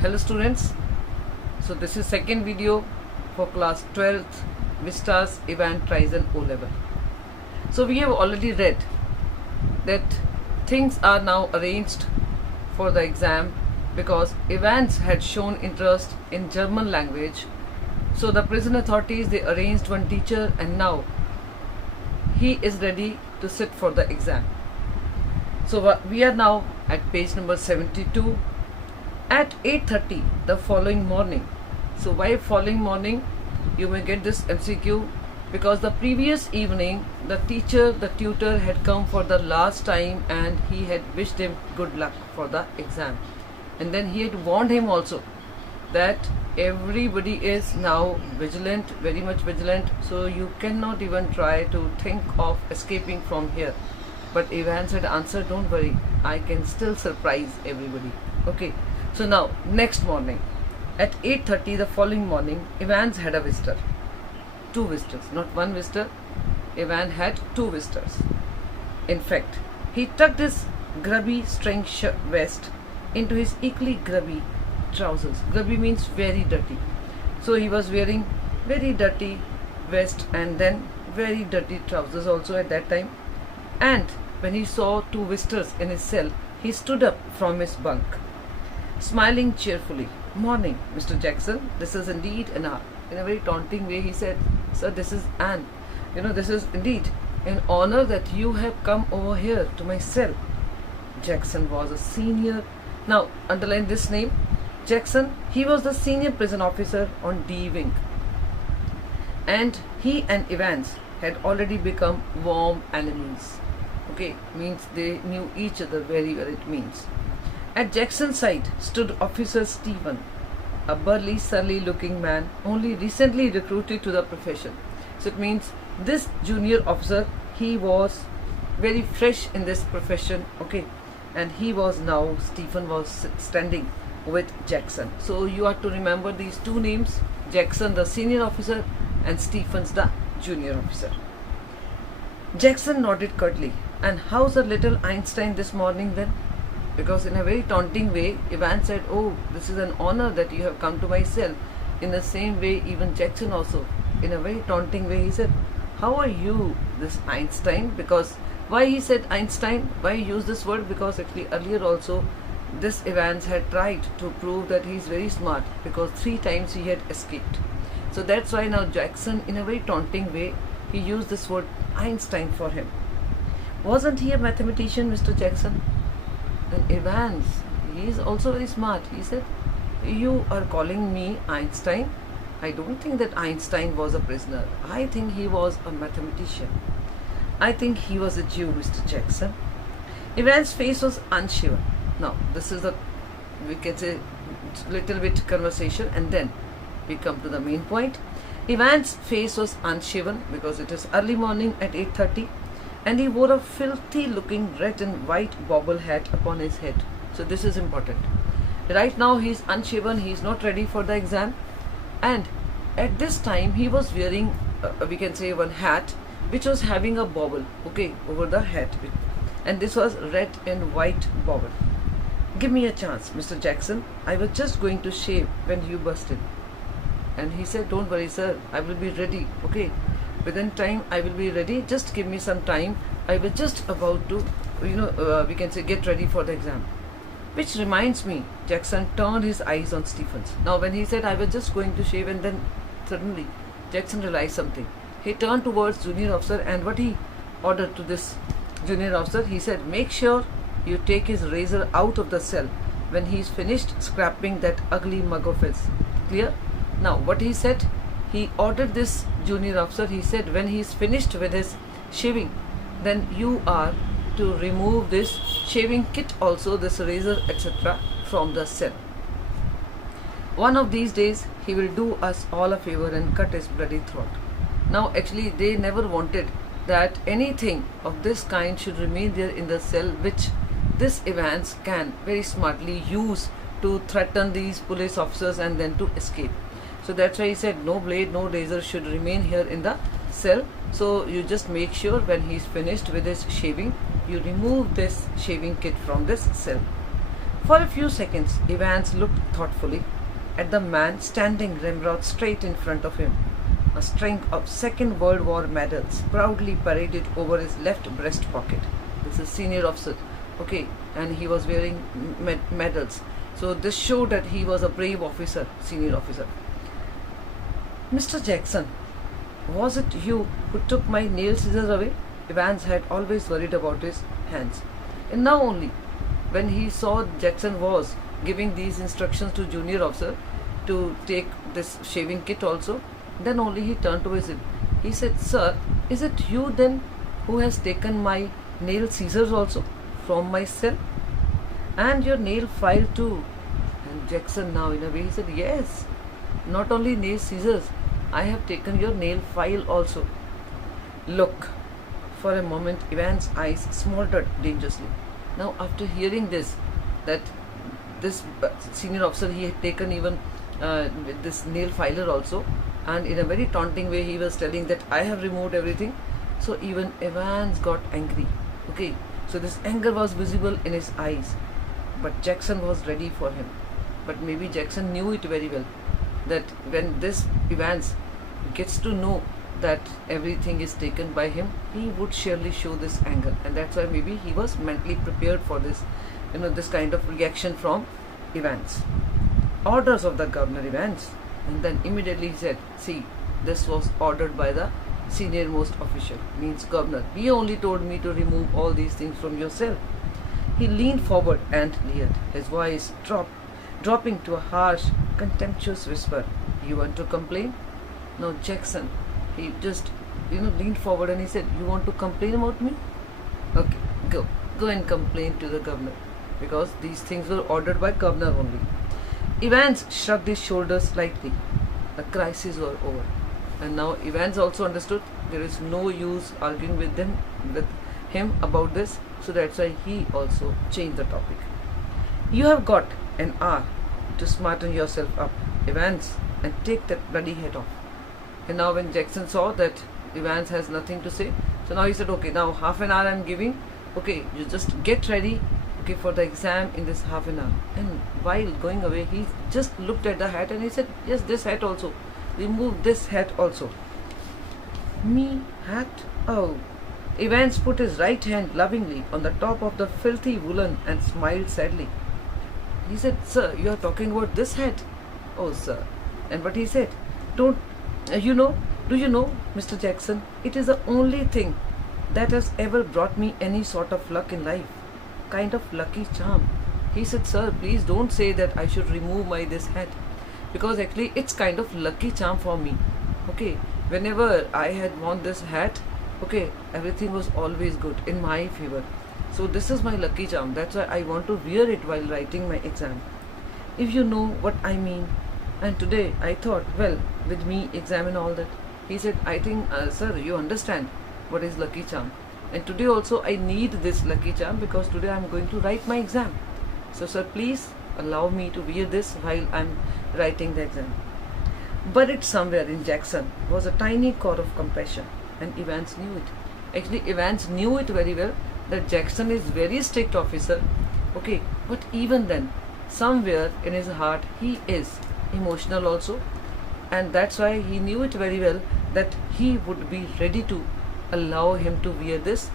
Hello students, so this is second video for class 12th Vistas Evans Trizen O-Level. So we have already read that things are now arranged for the exam because Evans had shown interest in German language. So the prison authorities, they arranged one teacher and now he is ready to sit for the exam. So we are now at page number 72 at 8:30 the following morning. So why following morning? You may get this MCQ because the previous evening the tutor had come for the last time and he had wished him good luck for the exam, and then he had warned him also that everybody is now vigilant, very much vigilant, so you cannot even try to think of escaping from here. But Evans had answered, don't worry, I can still surprise everybody. Okay, so now next morning at 8:30 the following morning, Evans had a visitor. Two visitors, not one visitor. Evans had two visitors. In fact, he tucked his grubby string vest into his equally grubby trousers. Grubby means very dirty. So he was wearing very dirty vest and then very dirty trousers also at that time. And when he saw two visitors in his cell, he stood up from his bunk, smiling cheerfully. Morning, Mr. Jackson. This is indeed an honor. In a very taunting way, he said, sir, this is Anne. This is indeed an honor that you have come over here to my cell. Jackson was a senior. Now, underline this name. Jackson, he was the senior prison officer on D Wing. And he and Evans had already become warm enemies. Okay, means they knew each other very well, it means. At Jackson's side stood Officer Stephen, a burly, surly-looking man, only recently recruited to the profession. So it means this junior officer, he was very fresh in this profession, okay, and Stephen was standing with Jackson. So you have to remember these two names, Jackson the senior officer and Stephen's the junior officer. Jackson nodded curtly. And how's the little Einstein this morning then? Because in a very taunting way, Evans said, oh, this is an honor that you have come to my cell. In the same way, even Jackson also, in a very taunting way, he said, how are you, this Einstein? Because why he said Einstein? Why use this word? Because actually earlier also, this Evans had tried to prove that he is very smart because 3 times he had escaped. So that's why now Jackson, in a very taunting way, he used this word Einstein for him. Wasn't he a mathematician, Mr. Jackson? Then Evans, he is also very smart. He said, you are calling me Einstein? I don't think that Einstein was a prisoner. I think he was a mathematician. I think he was a Jew, Mr. Jackson. Evans' face was unshaven. Now, this is we can say, little bit conversation and then we come to the main point. Evans' face was unshaven because it is early morning at 8:30. And he wore a filthy looking red and white bobble hat upon his head. So this is important. Right now he is unshaven, he is not ready for the exam, and at this time he was wearing we can say one hat which was having a bobble, okay, over the hat, and this was red and white bobble. Give me a chance, Mr. Jackson, I was just going to shave when you busted. And he said, don't worry sir, I will be ready, okay, within time I will be ready, just give me some time, I was just about to we can say get ready for the exam. Which reminds me, Jackson turned his eyes on Stephens. Now when he said I was just going to shave, and then suddenly Jackson realized something. He turned towards junior officer, and what he ordered to this junior officer, he said, make sure you take his razor out of the cell when he is finished scrapping that ugly mug of his. Clear? Now what he said, he ordered this junior officer, he said, when he is finished with his shaving, then you are to remove this shaving kit also, this razor, etc. from the cell. One of these days he will do us all a favor and cut his bloody throat. Now actually they never wanted that anything of this kind should remain there in the cell, which this Evans can very smartly use to threaten these police officers and then to escape. So that's why he said no blade, no razor should remain here in the cell. So you just make sure when he is finished with his shaving, you remove this shaving kit from this cell. For a few seconds, Evans looked thoughtfully at the man standing ramrod straight in front of him. A string of Second World War medals proudly paraded over his left breast pocket. This is senior officer, okay, and he was wearing medals. So this showed that he was a brave officer, senior officer. Mr. Jackson, was it you who took my nail scissors away? Evans had always worried about his hands. And now only, when he saw Jackson was giving these instructions to junior officer to take this shaving kit also, then only he turned to him. He said, "Sir, is it you then who has taken my nail scissors also from my cell? And your nail file too?" And Jackson now in a way he said, "Yes, not only nail scissors, I have taken your nail file also." Look, for a moment Evans' eyes smoldered dangerously. Now after hearing this, that this senior officer, he had taken even this nail filer also, and in a very taunting way he was telling that I have removed everything. So even Evans got angry. Okay, so this anger was visible in his eyes, but Jackson was ready for him. But maybe Jackson knew it very well, that when this Evans gets to know that everything is taken by him, he would surely show this anger, and that's why maybe he was mentally prepared for this, this kind of reaction from Evans. Orders of the governor, Evans. And then immediately he said, "See, this was ordered by the senior most official, means governor. He only told me to remove all these things from your cell." He leaned forward and leered, his voice dropping to a harsh, contemptuous whisper. "You want to complain?" Now Jackson, he just leaned forward and he said, "You want to complain about me? Okay, go and complain to the governor, because these things were ordered by governor only." Evans shrugged his shoulders slightly. The crisis was over, and now Evans also understood there is no use arguing with him about this, so that's why he also changed the topic. "You have got an hour to smarten yourself up, Evans, and take that bloody hat off." And now when Jackson saw that Evans has nothing to say, so now he said, "Okay, now half an hour I'm giving. Okay, you just get ready, okay, for the exam in this half an hour." And while going away, he just looked at the hat and he said, "Yes, this hat also. Remove this hat also." "Me hat? Oh." Evans put his right hand lovingly on the top of the filthy woolen and smiled sadly. He said, "Sir, you are talking about this hat?" "Oh, sir." And but he said, do you know, Mr. Jackson, it is the only thing that has ever brought me any sort of luck in life. Kind of lucky charm." He said, "Sir, please don't say that I should remove this hat, because actually it's kind of lucky charm for me. Okay, whenever I had worn this hat, okay, everything was always good in my favor. So this is my lucky charm. That's why I want to wear it while writing my exam, if you know what I mean. And today I thought, well, with me exam and all that." He said, "I think, sir, you understand what is lucky charm. And today also I need this lucky charm, because today I am going to write my exam. So sir, please allow me to wear this while I am writing the exam." Buried somewhere in Jackson was a tiny core of compassion, and Evans knew it. Actually, Evans knew it very well, that Jackson is very strict officer, okay, but even then, somewhere in his heart, he is emotional also, and that's why he knew it very well that he would be ready to allow him to wear this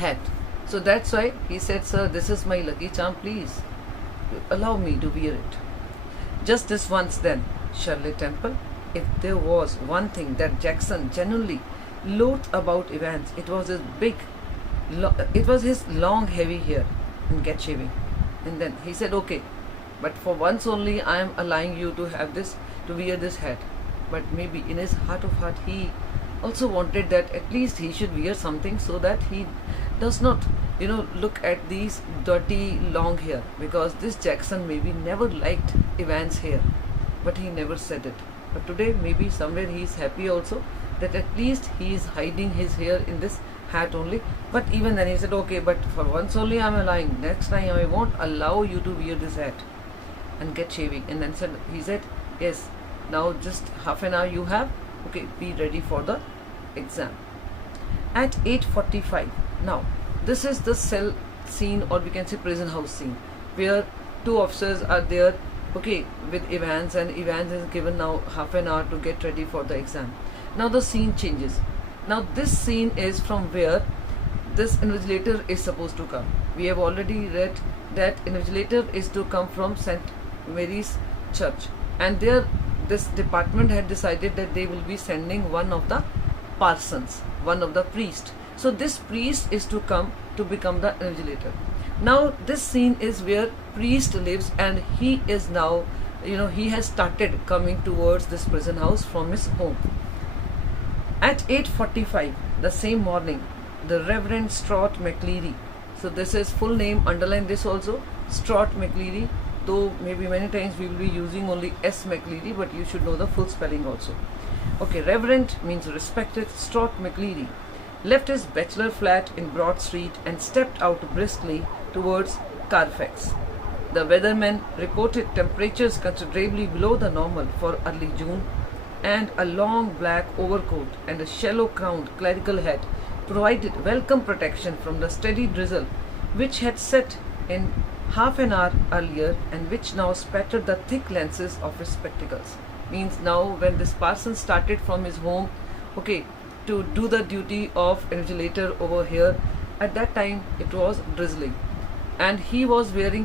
hat. So that's why he said, "Sir, this is my lucky charm, please allow me to wear it." Just this once then, Shirley Temple, if there was one thing that Jackson genuinely loathed about Evans, it was his long heavy hair and get shaving. And then he said, "Okay, but for once only I am allowing you to wear this hat." But maybe in his heart of heart, he also wanted that at least he should wear something, so that he does not look at these dirty long hair, because this Jackson maybe never liked Evans' hair, but he never said it. But today maybe somewhere he is happy also that at least he is hiding his hair in this hat only. But even then he said, "Okay, but for once only I am allowing, next time I won't allow you to wear this hat and get shaving." And then he said, "Yes, now just half an hour you have, okay, be ready for the exam." At 8:45, now this is the cell scene, or we can say prison house scene. where two officers are there, okay, with Evans, and Evans is given now half an hour to get ready for the exam. Now the scene changes. Now this scene is from where this invigilator is supposed to come. We have already read that invigilator is to come from St. Mary's Church, and there this department had decided that they will be sending one of the parsons, one of the priests. So this priest is to come to become the invigilator. Now this scene is where priest lives, and he is now, he has started coming towards this prison house from his home. At 8:45 the same morning, the Reverend Strott McLeary, so this is full name, underline this also, Strott McLeary, though maybe many times we will be using only S. McLeary, but you should know the full spelling also. Okay, Reverend means respected. Strott McLeary left his bachelor flat in Broad Street and stepped out briskly towards Carfax. The weatherman reported temperatures considerably below the normal for early June, and a long black overcoat and a shallow-crowned clerical hat provided welcome protection from the steady drizzle which had set in half an hour earlier and which now spattered the thick lenses of his spectacles. Means now when this parson started from his home, okay, to do the duty of invigilator over here, at that time it was drizzling, and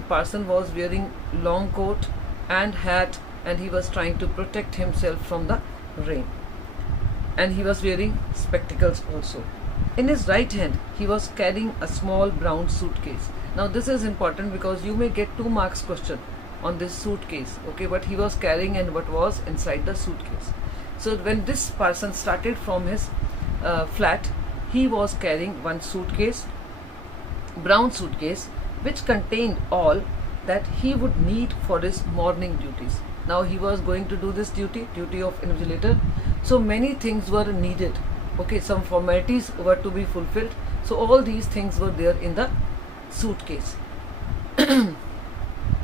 parson was wearing long coat and hat, and he was trying to protect himself from the rain, and he was wearing spectacles also. In his right hand he was carrying a small brown suitcase. Now this is important because you may get 2 marks question on this suitcase, okay, what he was carrying and what was inside the suitcase. So when this person started from his flat, he was carrying one suitcase, brown suitcase, which contained all that he would need for his morning duties. Now he was going to do this duty of invigilator, so many things were needed, okay, some formalities were to be fulfilled, so all these things were there in the suitcase.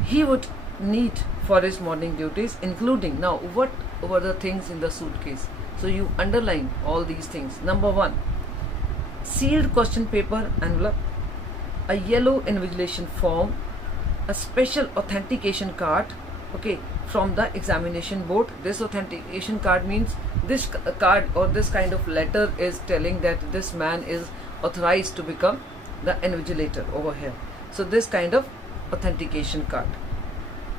He would need for his morning duties, including, now what were the things in the suitcase? So you underline all these things. Number 1, sealed question paper envelope, a yellow invigilation form, a special authentication card, okay, from the examination board. This authentication card means this card or this kind of letter is telling that this man is authorized to become the invigilator over here. So this kind of authentication card.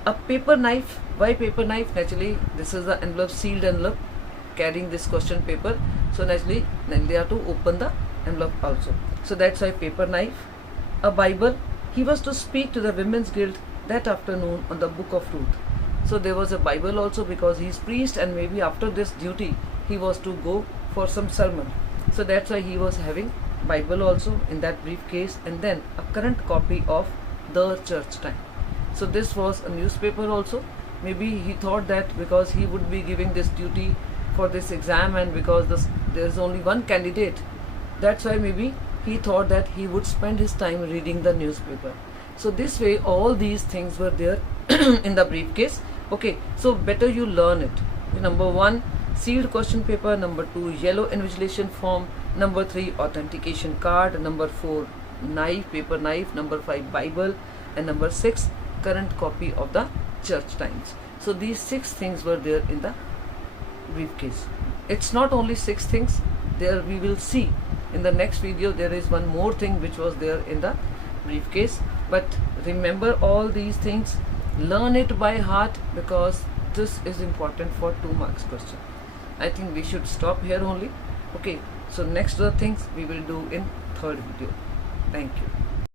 A paper knife. Why paper knife? Naturally this is the envelope, sealed envelope carrying this question paper, so naturally they have to open the envelope also, so that's why paper knife. A Bible. He was to speak to the Women's Guild that afternoon on the Book of Ruth. So there was a Bible also because he is priest, and maybe after this duty he was to go for some sermon, so that's why he was having Bible also in that briefcase, and then a current copy of the Church Time. So this was a newspaper also. Maybe he thought that because he would be giving this duty for this exam, and because there is only one candidate, that's why maybe he thought that he would spend his time reading the newspaper. So this way all these things were there in the briefcase, okay, so better you learn it. Number 1, sealed question paper. Number 2, yellow invigilation form. Number 3, authentication card. Number 4, knife, paper knife. Number 5, Bible. And number 6, current copy of the Church Times. So these 6 things were there in the briefcase. It's not only 6 things there, we will see in the next video there is one more thing which was there in the briefcase. But remember all these things, learn it by heart, because this is important for 2 marks question. I think we should stop here only, okay. So next things we will do in 3rd video. Thank you.